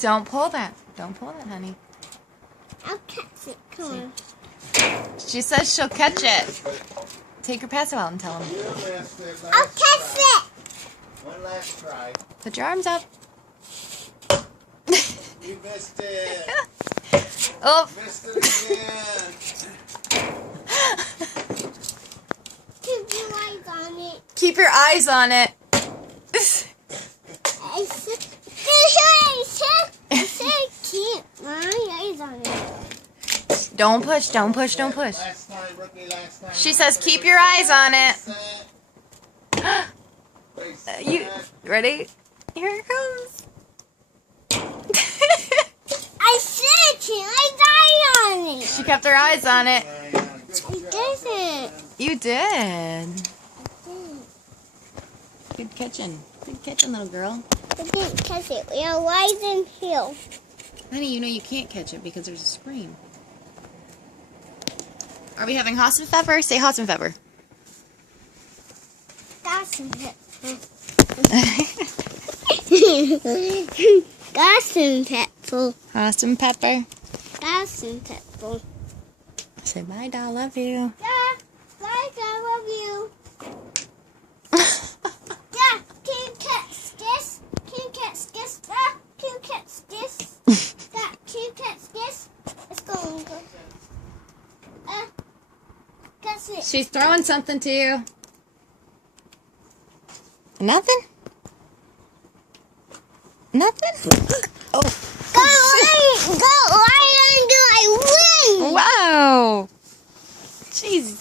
Don't pull that. Don't pull that, honey. I'll catch it. Come on. She says she'll catch it. Take your passo out and tell him. I'll catch it. One last try. Put your arms up. You missed it. Oh. Missed it again. Keep your eyes on it. Keep your eyes on it. I said keep my eyes on it. Don't push, don't push, don't push. Last time, rookie, last time. She says keep your eyes on it. You ready? Here it comes. I said keep my eyes on it. She kept her eyes on it. I didn't. You did. Good catching. Good catching, little girl. I didn't catch it. We are wise and hill. Honey, you know you can't catch it because there's a scream. Are we having Hasenpfeffer? Say Hasenpfeffer. Hasenpfeffer. Hasenpfeffer. Hasenpfeffer. Hasenpfeffer. Say bye, doll. Love you. Yeah, bye, I love you. Yeah, can you catch this? Can you catch this? Can you catch this? Can you catch this? Let's go. Catch it. She's throwing something to you. Nothing? Nothing? Oh. Go, lion, do I win? Wow. Jeez.